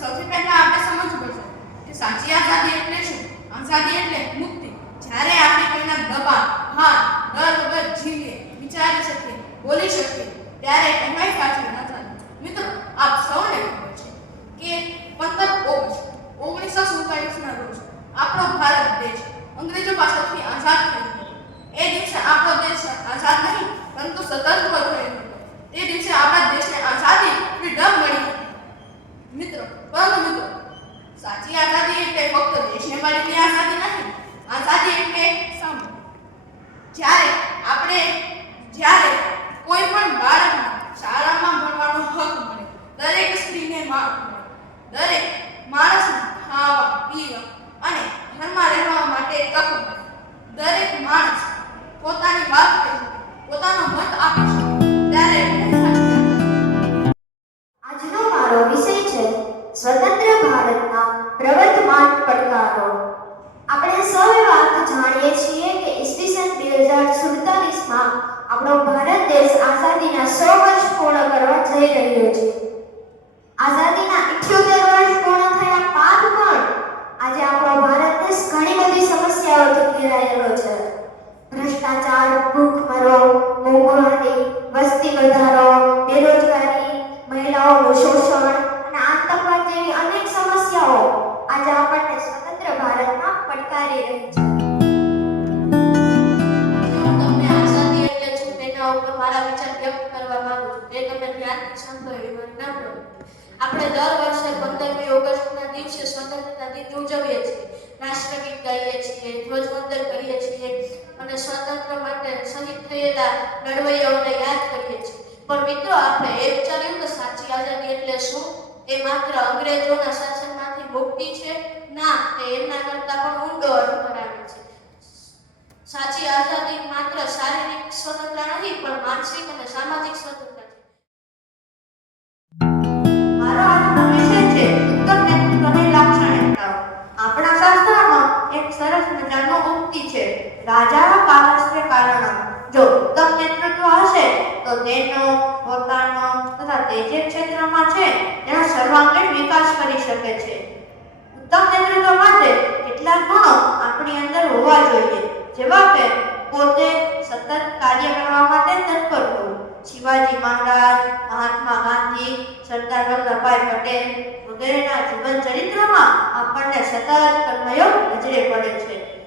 સૌથી પહેલા આપણે સમજવું પડશે કે સાચી આઝાદી એટલે શું? આઝાદી એટલે મુક્તિ. જ્યારે આપણે કોઈના દબાણ, હાર ડર વગર જીવીએ વિચારી શકીએ, બોલી શકીએ, ત્યારે કહેવાય સાચી આઝાદી. મિત્રો, આપ સૌને ખબર છે કે પંદર ઓગસ્ટ ઓગણીસો સુડતાલીસના રોજ આપણો ભારત દેશ અંગ્રેજો પાસેથી આઝાદ થયો હતો એ દિવસે આપણો દેશ આઝાદ નહીં પરંતુ સ્વતંત્ર થયો હતો તે દિવસે આપણા દેશને આઝાદી ફ્રીડમ મળી હતી મિત્રો પરંતુ મિત્રો સાચી આઝાદી એટલે ફક્ત દેશને મળેલી આઝાદી નથી આઝાદી એટલે સામે જ્યારે આપણે જ્યારે કોઈ પણ બાળકને શાળામાં ભણવાનો હક મળે દરેક સ્ત્રીને માન મળે દરેક માણસને ખાવા પીવા અને ઘરમાં રહેવા માટે તક મળે દરેક માણસ પોતાની વાત કહી શકે પોતાનો મત આપી શકે ત્યારે આજનો મારો વિષય છે, સ્વતંત્ર ભારતના પ્રવર્તમાન પડકારો. આપણે સૌએ વાત જાણીએ છીએ કે ઈસવીસન બે હજાર સુડતાલીસમાં આપણો ભારત દેશ આઝાદીના સો વર્ષ પૂર્ણ કરવા જઈ રહ્યો છે. આઝાદીના ઇઠ્યોતેર વર્ષ પૂર્ણ થયા બાદ પણ આજે આપણો ભારત દેશ ઘણી બધી સમસ્યાઓથી ઘેરાયેલો છે. ભ્રષ્ટાચાર, ભૂખમરો, મોંઘવારી, વસ્તી વધારો, બેરોજગારી, મહિલાઓનું શોષણ અને આતંકવાદ જેવી અનેક સમસ્યાઓ આજે આપણને સ્વતંત્ર ભારતમાં પડકારી રહી છે. મારા વિચાર વ્યક્ત કરવા માંગુ છું. તે તમે ધ્યાનથી આપણે દર વર્ષે પંદરમી ઓગસ્ટના દિવસે સ્વતંત્રતા દિન ઉજવીએ છીએ. રાષ્ટ્રગીત ગાઈએ છીએ, ધ્વજવંદન કરીએ છીએ અને સ્વતંત્ર માટે શહીદ થયેલા લડવૈયાઓને યાદ કરીએ છીએ. પણ મિત્રો, આપણે એ વિચાર્યું કે સાચી આઝાદી એટલે શું? એ માત્ર અંગ્રેજોના શાસનમાંથી મુક્તિ છે? ના તે એમના કરતાં પણ ઊંડો અર્થ ધરાવે છે. સાચી આઝાદી માત્ર શારીરિક સ્વતંત્રતા નહીં, પણ માનસિક છે રાજા કાલસ્ય જો ઉત્તમ નેતૃત્વ હશે, તો તેનો પોતાનો તથા તે જે ક્ષેત્રમાં છે, તેનો સર્વાંગીણ વિકાસ કરી શકે છે. ઉત્તમ નેતૃત્વ માટે કેટલાક ગુણો આપણી અંદર હોવા જોઈએ, જેવા કે પોતે સતત કાર્ય કરવા માટે તત્પર હોવું. શિવાજી મહારાજ, મહાત્મા ગાંધી, સરદાર વલ્લભભાઈ પટેલ વગેરેના જીવન ચરિત્રમાં આપણને સતત કર્મયોગ નજરે પડે છે.